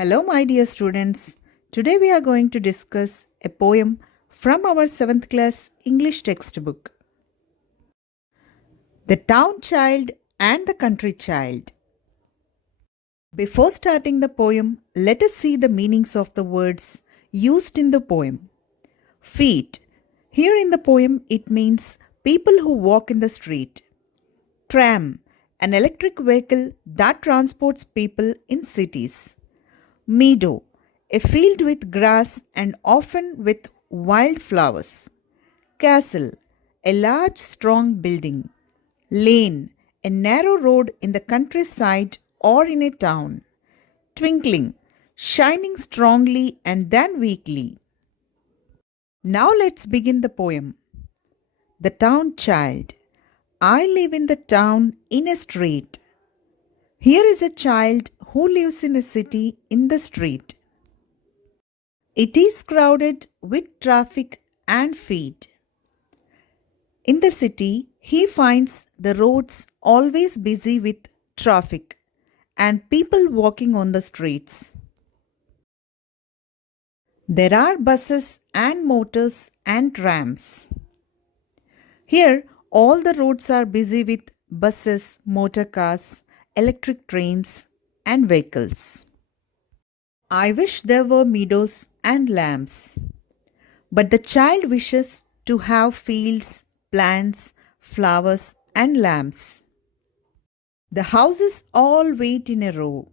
Hello, my dear students. Today we are going to discuss a poem from our 7th class English textbook. The Town Child and the Country Child. Before starting the poem, let us see the meanings of the words used in the poem. Feet. Here in the poem, it means people who walk in the street. Tram, an electric vehicle that transports people in cities. Meadow, a field with grass and often with wild flowers. Castle, a large strong building. Lane, a narrow road in the countryside or in a town. Twinkling, shining strongly and then weakly. Now let's begin the poem. The Town Child. I live in the town in a street. Here is a child who lives in a city in the street. It is crowded with traffic and feet. In the city, he finds the roads always busy with traffic and people walking on the streets. There are buses and motors and trams. Here, all the roads are busy with buses, motor cars, electric trains, and vehicles. I wish there were meadows and lambs. But the child wishes to have fields, plants, flowers, and lambs. The houses all wait in a row.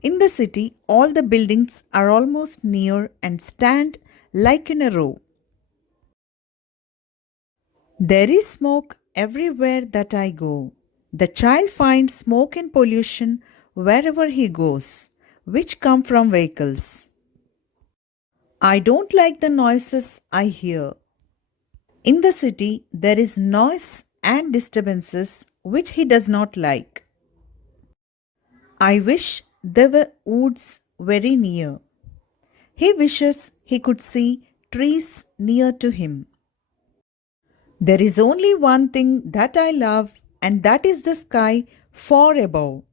In the city, all the buildings are almost near and stand like in a row. There is smoke everywhere that I go. The child finds smoke and pollution wherever he goes, which come from vehicles. I don't like the noises I hear. In the city, there is noise and disturbances which he does not like. I wish there were woods very near. He wishes he could see trees near to him. There is only one thing that I love, and that is the sky far above.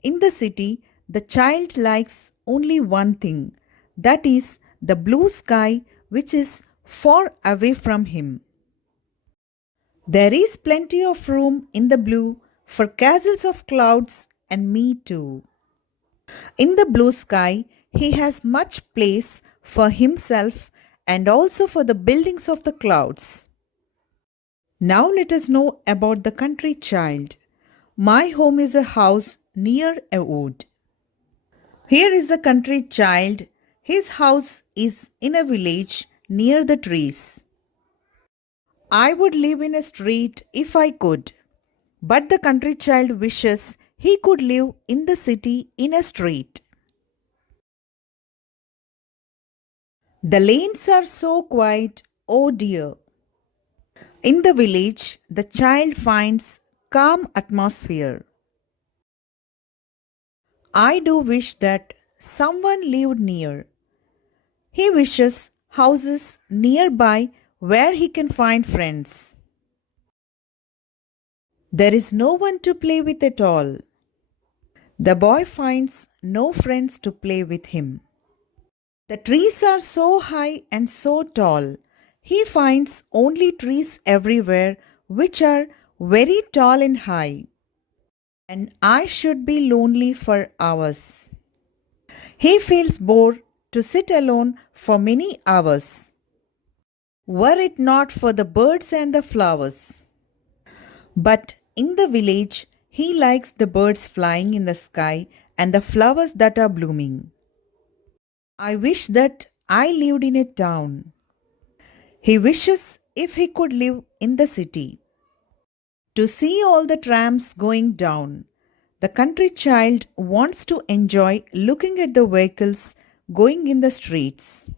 In the city, the child likes only one thing, that is the blue sky which is far away from him. There is plenty of room in the blue for castles of clouds and me too. In the blue sky, he has much place for himself and also for the buildings of the clouds. Now let us know about the country child. My home is a house near a wood. Here is the country child. His house is in a village near the trees. I would live in a street if I could, but the country child wishes he could live in the city in a street. The lanes are so quiet, oh dear. In the village, the child finds calm atmosphere. I do wish that someone lived near. He wishes houses nearby where he can find friends. There is no one to play with at all. The boy finds no friends to play with him. The trees are so high and so tall. He finds only trees everywhere which are very tall and high. And I should be lonely for hours. He feels bored to sit alone for many hours. Were it not for the birds and the flowers. But in the village, he likes the birds flying in the sky and the flowers that are blooming. I wish that I lived in a town. He wishes if he could live in the city. To see all the trams going down, the country child wants to enjoy looking at the vehicles going in the streets.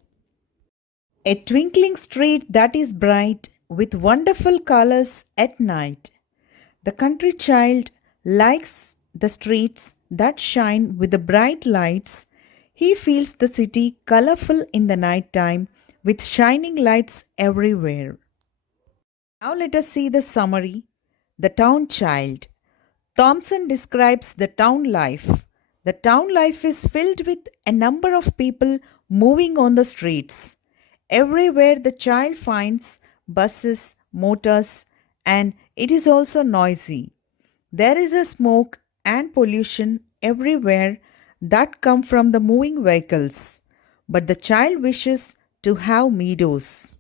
A twinkling street that is bright with wonderful colors at night. The country child likes the streets that shine with the bright lights. He feels the city colorful in the night time with shining lights everywhere. Now let us see the summary. The Town Child. Thompson describes the town life. The town life is filled with a number of people moving on the streets. Everywhere the child finds buses, motors, and it is also noisy. There is a smoke and pollution everywhere that come from the moving vehicles. But the child wishes to have meadows.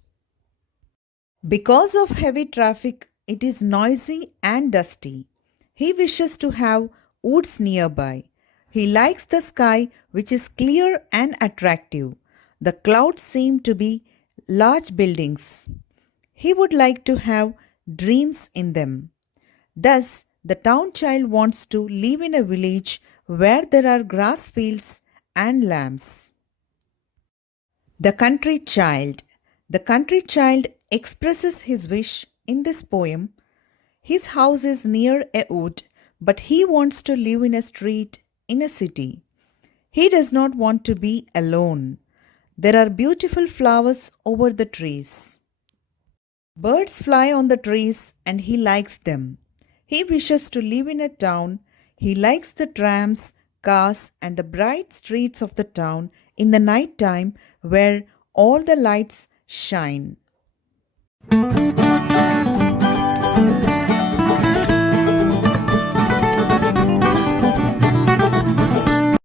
Because of heavy traffic, it is noisy and dusty. He wishes to have woods nearby. He likes the sky, which is clear and attractive. The clouds seem to be large buildings. He would like to have dreams in them. Thus, the town child wants to live in a village where there are grass fields and lambs. The Country Child. The country child expresses his wish in this poem. His house is near a wood, but he wants to live in a street in a city. He does not want to be alone. There are beautiful flowers over the trees. Birds fly on the trees and he likes them. He wishes to live in a town. He likes the trams, cars, and the bright streets of the town in the night time where all the lights shine.